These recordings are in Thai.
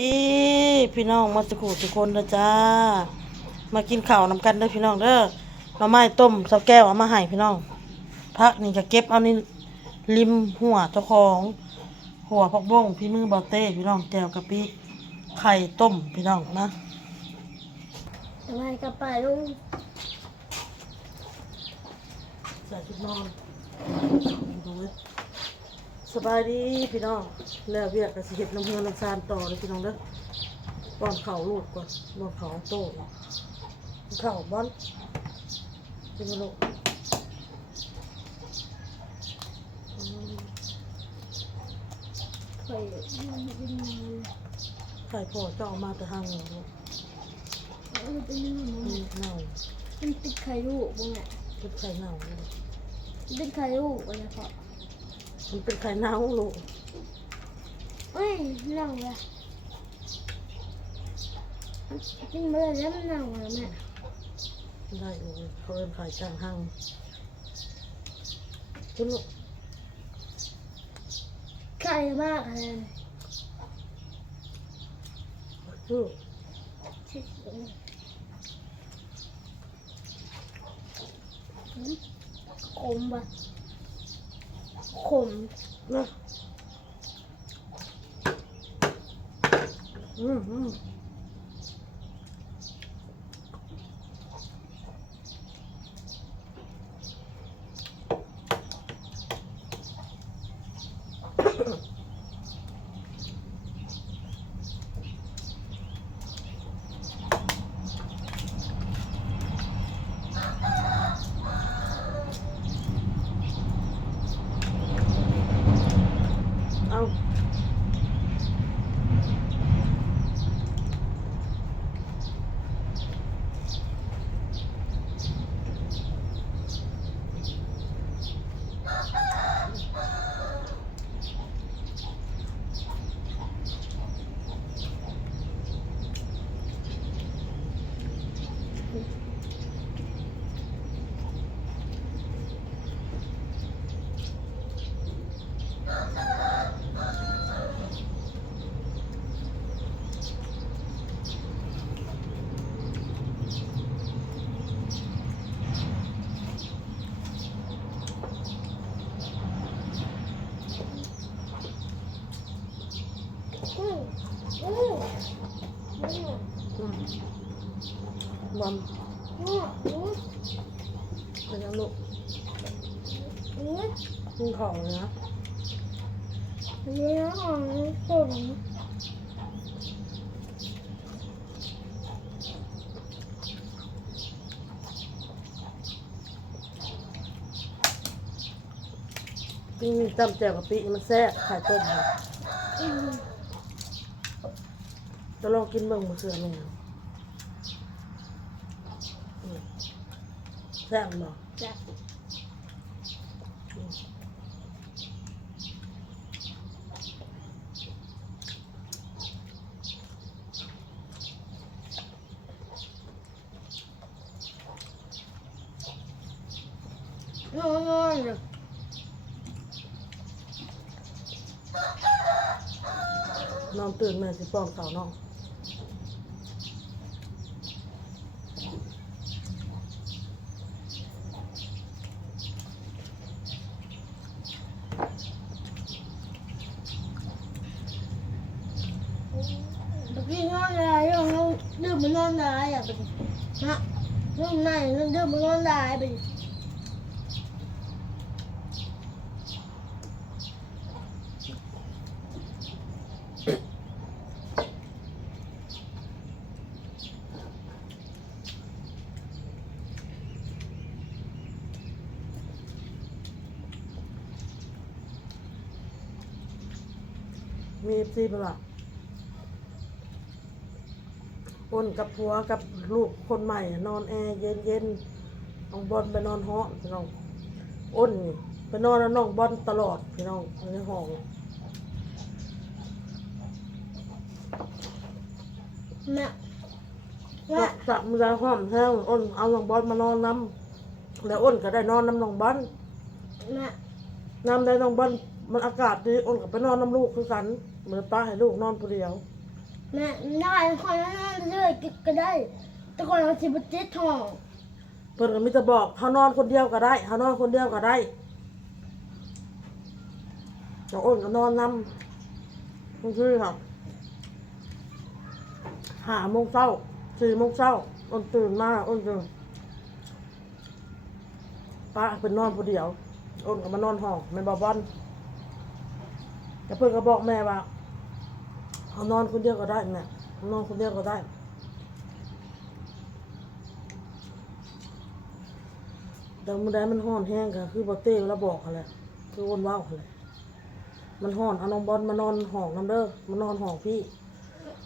นี่พี่น้องมาสุขุทุกคนนะจ้า มากินข้าวนำกันเด้อพี่น้องเด้อหน่อไม้ต้มเสาแก้วเอามาให้พี่น้องพักนี่จะเก็บเอานี่ริมหัวเจ้าของ หัวผักบ้งพี่มือเบาเต้พี่น้องแจวกะปิไข่ต้มพี่น้องนะทำไมกระเป๋าลุงใส่ชุดนอนดูเว้ย สบายดีพี่น้องแล้วเวียกกระสิเห็ดน้ำเฮือน้ำซานต่อเลยพี่น้องเด้อป้อนเข่าลูกก่อนป้อนเข่าโต้เข่าบอนกินมาลูกอืมเคยมันเป็นยังไงไข่พ่อเจ้าเอามาแต่ห้างเลยลูกมันเป็นยังไงอืมเน่ามันติดไข่ลูกบ้างอะเป็นไข่เน่าลูกมันเป็นไข่ลูกอะไรเพาะ มันเป็นไข่เน่าลูกเอ้ยเน่าเลยกินมาเลยแล้วมันเน่าเลยแม่ได้ลูกเขาเอินไข่กลางห้างคุณลูกไข่มากเลยลูกชิขมปะ ขมนะอืมอืม เอาอือืมอืมม บอมเป็นยังลูกกินของนะเนื้อของผมปิ้งจำแจ่วกะปิมันแซ่บไข่ต้มค่ะจะลองกินเบิ่งมือเสือแม่อื แซ่บบ่จ้ะนอนนอนเลยนอนตื่นแม่สิป้อนข้าวน้อง ตะกี้นอนได้ยังดื่มมันนอนได้อะเป็นนะดื่มไหนดื่มมันนอนได้เป็นมีซีบ่ล่ะ อ้นกับผัวกับลูกคนใหม่ นอนแอร์เย็นเย็นๆน้องบอลไปนอนห้องพี่น้องอ้นนี่ไปนอนแล้วน้องบอลตลอดพี่น้องในห้องแม่สัแม่กสักมือห้อมแห้งอ้นเอาน้องบอลมานอนน้ำแล้วอ้นก็ได้นอนน้ำน้องบอลแม่น้ำได้น้องบอลมันอากาศดีอ้นก็ไปนอนน้ำลูกคือกันเหมือนป้าให้ลูกนอนผู้เดียว แม่ได้คนนั้นเรื่อยกินก็ได้ แต่คนเราสิบเจ็ดทองเพิ่นก็มีแต่บอกเฮานอนคนเดียวก็ได้เฮานอนคนเดียวก็ได้เจ้าอ้นก็นอนนำมันคือครับหาโมงเช้าสี่โมงเช้าอ้นตื่นมาอ้นตื่นป้าเป็นนอนคนเดียวอ้นก็มานอนห้องแม่นบ่บอลแต่เพิ่นก็บอกแม่ว่า เขานอนคนเดียวก็ได้แม่เขานอนคนเดียวก็ได้แต่มื่อใดมันห้อนแห้งก็คือบอเต้แล้วบอกเขาแหละคือวนว่าวเขาแหละมันห้อนเอาน้องบอลมานอนห้องน้ำเด้อมานอนห้องพี่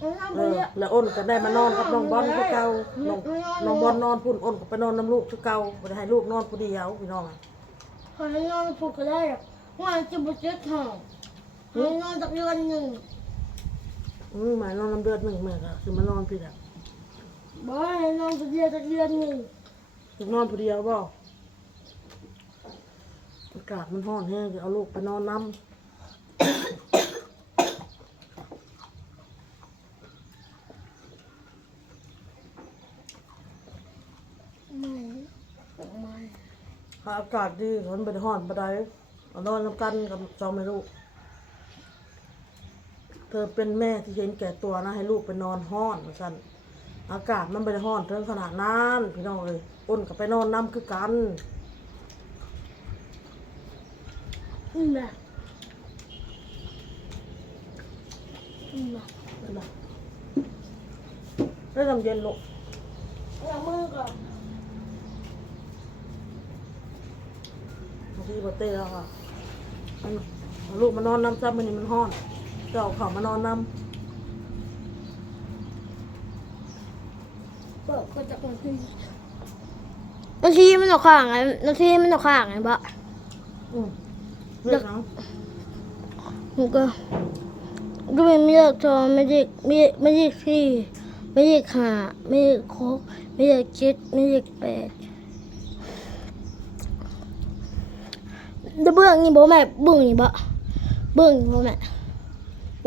น้องเอไปอเรียกแล้วอ้นก็ได้มานอนกับน้องบอลคือเก่าน้องน้องบอลนอนพุ่นอ้นก็ไปนอนน้ำลูกคือเก่าบ่ได้ให้ลูกนอนผู้เดียวพี่น้องอะคนนั้นนอนผูกก็ได้หรอกว่าสิบเจ็ดทองคนนอนจากเดือนหนึ่ง อืมหมายนอนน้ำเดือดหนึ่งแม่ก็คือมานอนพี่แหละบอกให้นอนจากเดือนจากเดือนหนึ่งลูกนอนผู้เดียวบ่อากาศมันห้อนแห้งจะเอาลูกไปนอนน้ไม่ไม่ำถ้าอากาศดีมันเป็นห้อนบ่ได้เอานอนน้ำกันกับจอมไม่ลูกเธอเป็นแม่ที่เห็นแก่ตัวนะ ให้ลูกไปนอนห้อนเหมือนกันอากาศมันไปห้อนถึงขนาดนั้นพี่น้องเลยอ้นก็ไปนอนน้ำคือกันนี่แหละนี่แหละได้ไหมได้ทำเย็นลูกเอามือก่อนบางทีบเต้แล้วค่ะมันเอาลูกมานอนน้ำซ้ำมันนี่มันห้อน จะเอาเขามานอนน้เปิดก็จะคนที่นาทีมันออกข้างไงนาทีมันออกข้างไงบะำอืมเลือกหนังมันก็ก็ไม่ไม่เลือกทองไม่เลือกไม่ไม่เลือกที่ไม่เลือกหาไม่เลือกโคกไม่เลือกเจ็ดไม่เลือกแปดเดยวเบื้องนี่บ่แม่เบื้องนี่บ่เบื้องนี่บ่แม่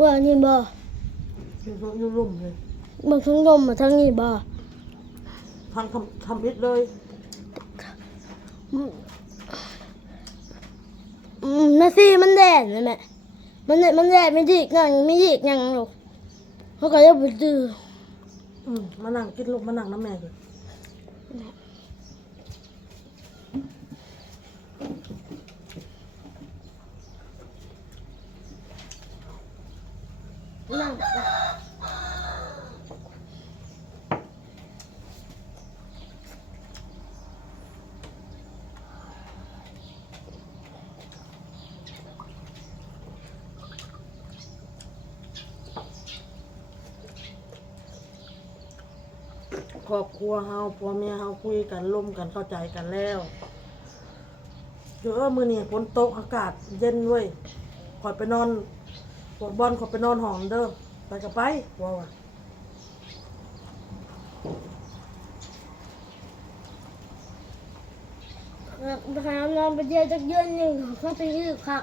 เบื้องนี่บ่อยู่อยู่รุ่มเลยเบื้องทั้งลมมาทั้งนี่บ่ทางทำทำอิดเลยอืมนาทีมันแดดนะแม่มันแดดมันแดดไม่ดีงังไม่ดีงังหรอกเขาก็จะไปดื้ออืมมานั่งกินลูกมานั่งน้ำแม่เลย นั่งครอบครัวเฮาพ่อแม่เฮาคุยกันร่วมกันเข้าใจกันแล้วเดี๋ยวมือนี่ฝนตกอากาศเย็นเว้ยขอไปนอน พวกบอลขอยไปนอนห้องเด้อไปกับไปว่าว่ะนะคะนอนไปเดียวจะเดือนหนึ่งเขาไปยืดค่ะ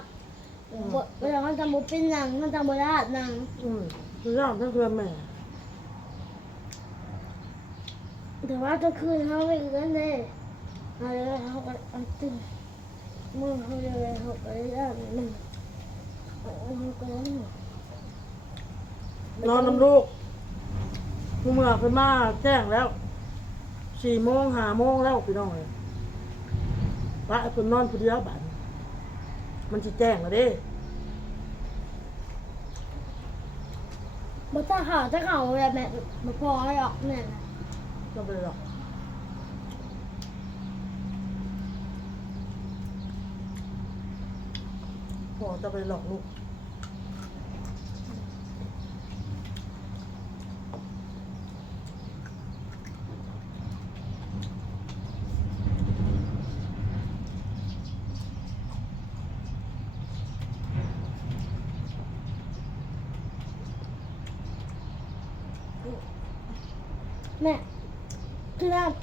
เวลาเขาทำบุเป็นหนังเขาทำบุราดหนังอืมคือย่ามทั้งเพื่อนแม่แต่ว่าก็คืนเขาไปกันเลยอะไรเขาก็เอาตึงมือเขาเลยเขาก็เลยอ่านหนึ่งเขาก็เลย นอนน้ำลูกกูเมื่อขึ้นมาแจ้งแล้วสี่โมงห้าโมงแล้วพี่น้องเลยพระคนนอนผู้เดียวบัดมันจะแจ้งแล้วเด้บ่ถ้าข่าวถ้าข่าวแบบแม่บ่พอหรอกแม่นะก็ไปหรอกพ่อจะไปหลอกลูก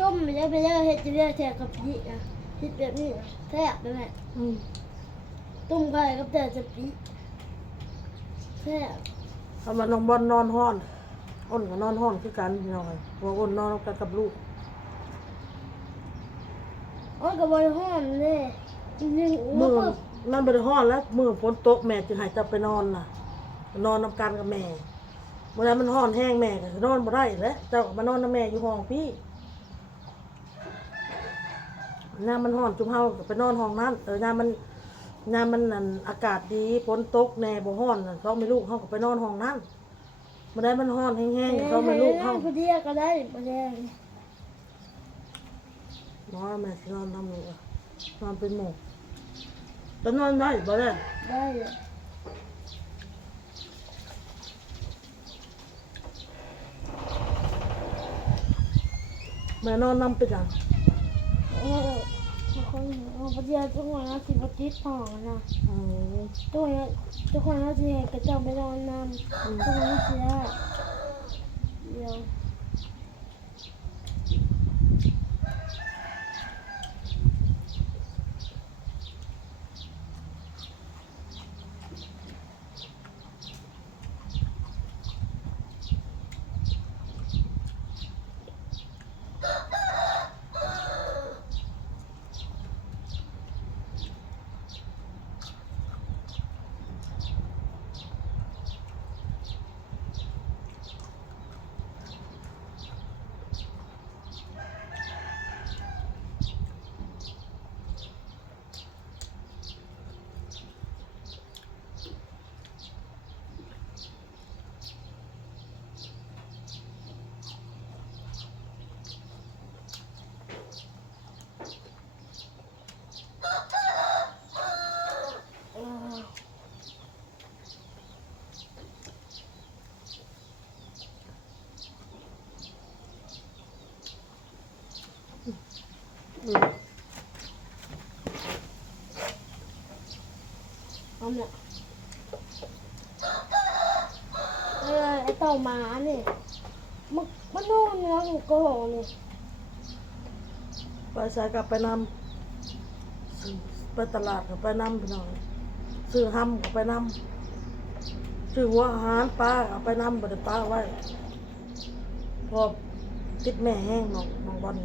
ต้มมันจะไปเลิกเฮ็ดจะเลิกแทนกับพี่นะเฮ็ดแบบนี้นะแซ่บไปแม่อืมต้มไก่กับแต่จะปีแซ่บถ้ามันน้องบอลนอนห้อนอ้นก็นอนห้องคือกันพี่น้องเอ้ยเพราะว่าอ้นนอนกันกับลูกอ้อนกับบริห้อนเลยจริงๆมือปุ๊บนั่นบ่ได้ฮ้อนแล้ว มือฝนตกแม่จึงให้จับไปนอนน่ะ นอนนำกันกับแม่เวลามันฮ้อนแห้งแม่ก็นอนบ่ได้แล้วเจ้าก็มานอนนำแม่อยู่ห้องพี่ ยามมันฮ้อนจุมเฮาก็ไปนอนห้องนั้นเออยามมันยามมันนั่นอากาศดีฝนตกแน่บ่ฮ้อนน่ะเขาไม่ลูกเฮาก็ไปนอนห้องนั้นบ่ได้มันฮ้อนแห้งๆเขาไม่ลูกเฮาพอดีก็ได้ประเดี๋ยวนอนแม่สินอนนำลูกอะนอนเป็นหมู่จะนอนได้บ่ได้ได้เลยแม่นอนนำเป็นหยัง โอ้ทุกคนเอาประเดี๋ยวทุกคนเอาสิบจิตผ่องนะอืมทุกคนทุกคนเอาสิกระเจ้าไปนอนนำทุกคนเอาสิได้เดี๋ยว หมาเนี่ยมันมันนอนเนื้อกูโกหกเนี่ยไปใส่กลับไปนำซื้อไปตลาดกับไปนำพี่น้องซื้อห้ำกับไปนำซื้อหัวอาหารปลาเอาไปนำบไดปลาไว้พอติดแม่แห้งน้องน้องบอล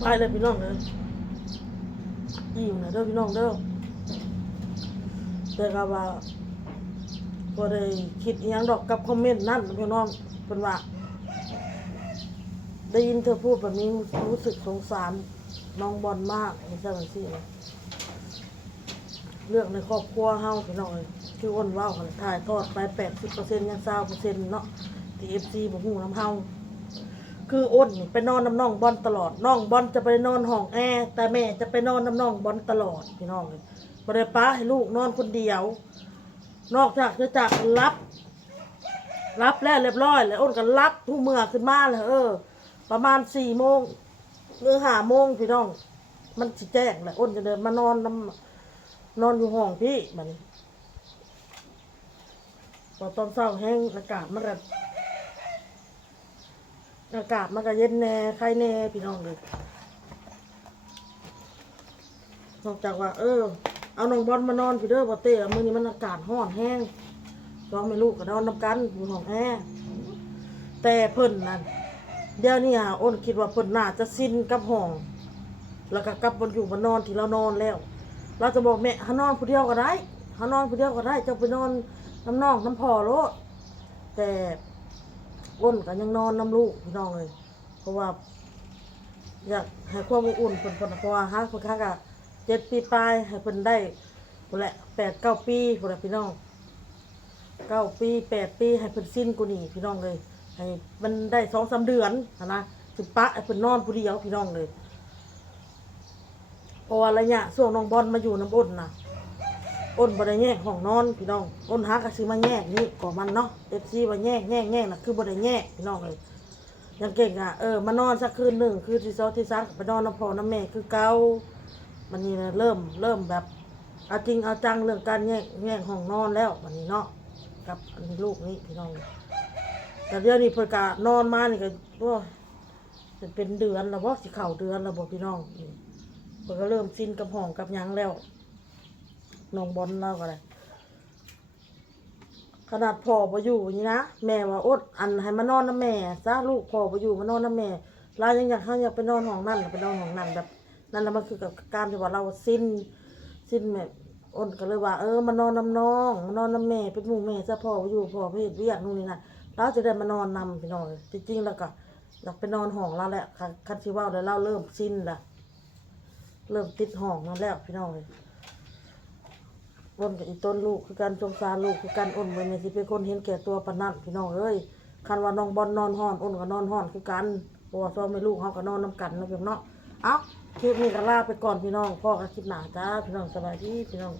ไปเลยพี่น้องเลยนี่อยู่ไหนเด้อพี่น้องเด้อ แต่ก็ว่าบ่ได้คิดอิหยังดอกกับคอมเมนต์นั่นพี่น้องเพิ่นว่า ได้ยินเธอพูดแบบนี้รู้สึกสงสารน้องบอลมากไม่ใช่แบบนี้นะเรื่องในครอบครัวเฮาพี่น้องเอ้ยที่อ้นว้ากันถ่ายทอดไป80%ยัง20%เปอร์เซ็นต์เนาะที่ FC บ่ฮู้นำเฮาคืออ้นนี่ไปนอนน้ำน้องบอลตลอดน้องบอลจะไปนอนห้องแอร์แต่แม่จะไปนอนน้ำน้องบอลตลอดพี่น้องเลย บ่ได้ป้าให้ลูกนอนคนเดียว นอกจากจะจากรับ รับแล้วเรียบร้อย แล้วอ้นก็รับทุกเมื่อขึ้นมาเลยเออ ประมาณสี่โมงหรือห้าโมงพี่น้อง มันสิแจ้งแหละอ้นจะเดินมานอนนำนอนอยู่ห้องพี่มันพอตอนเช้าแห้งอากาศมันก็อากาศมันก็เย็นแน่ใครแน่พี่น้องเลยนอกจากว่า เออ เอาน้องบอลมานอนพี่เด้อบ่เต้มื้อนี้มันอากาศร้อนแห้งร้องไม่ลูกก็นอนนํกันอยู่ห้องแอร์แต่เพิ่นนั่นเดี๋ยวนี้อ้นคิดว่าเพิ่นน่าจะสิ้นกับห้อง แล้วก็กลับบนอยู่บนนอนที่เรานอนแล้ว เราจะบอกแม่หานอนผู้เดียวก็ได้หานอนผู้เดียวก็ได้จ้าไปนอนน้ำน้องน้ำพ่อโลดแต่อ้นก็ยังนอนน้ำลูกพี่น้องเลย เพราะว่า อยากให้ความอบอุ่นเพิ่นเพิ่นเพราะว่าฮักเพิ่นฮักอะ เจ็ดปีปลายให้เพิ่นได้พุ่นแหละแปดเก้าปีพุ่นแหละพี่น้องเก้าปีแปดปีให้เพิ่นสิ้นกูนี่พี่น้องเลยให้มันได้สองสามเดือนนะสิปะให้เพิ่นนอนผู้เดียวพี่น้องเลยเพราะว่าระยะช่วงน้องบอลมาอยู่น้ำอ้นนะอ้นบ่ได้แยกห้องนอนพี่น้องอ้นหากะซื้อมาแยกนี่ก่อมันเนาะเอฟซีว่าแยกแยกแยกน่ะคือบ่ได้แยกพี่น้องเลยยังเก่งอะเออมานอนสักคืนหนึ่งคืนที่สองที่สามก็ไปนอนน้ำพ่อน้ำแม่คือเกา มันนี่นะเริ่มเริ่มแบบเอาจริงเอาจังเรื่องการแยกแยกห้องนอนแล้ววันนี้เนาะกับอันนี้ลูกนี้พี่น้องแต่เดี๋ยวนี้เพิ่นกะนอนมานี่ก็โอ้ยจะเป็นเดือนแล้วบ่สิเข้าเดือนแล้วบ่พี่น้องเพิ่นก็เริ่มสิ้นกับห้องกับยังแล้วน้องบอลเราก็ได้ขนาดพ่อบ่อยู่นี่นะแม่ว่าอดอันให้มานอนนํแม่ซะลูกพ่อบ่อยู่มานอนนํแม่เรายังอยากเฮาอยากไปนอนห้องนั่นไปนอนห้องนั่นแบบ นั่นแหละมันคือกับการที่ว่าเราสิ้น สิ้นแม่อ้นก็เลยว่าเออมานอนนํน้องมานอนนํแม่เป็นหมู่แม่ซะพ่ออยู่พ่อไปเฮ็ดเวียกนู่นนี่นั่นเราจะได้มานอนนํพี่น้องจริงๆแล้วก็อยากไปนอนห้องเราแหละคันคันสิว้าแล้วเราเริ่มสิ้นละเริ่มติดห้องนั่นแล้วพี่น้องอ้นกับอีต้นลูกคือการสงสารลูกคือการอ้นบ่แม่นสิเป็นคนเห็นแก่ตัวปนนั้นพี่น้องเอ้ยคันว่าน้องบอลนอนห้อนอ้นก็นอนห้อนคือกันเพราะว่าซ้อมแม่ลูกเฮาก็นอนนํกันนาะพี่น้องเนาะ เอ้าคลิปนี้ก็ลาไปก่อนพี่น้องพ่อก็คลิปหนาจ้าพี่น้องสบายดีพี่น้อง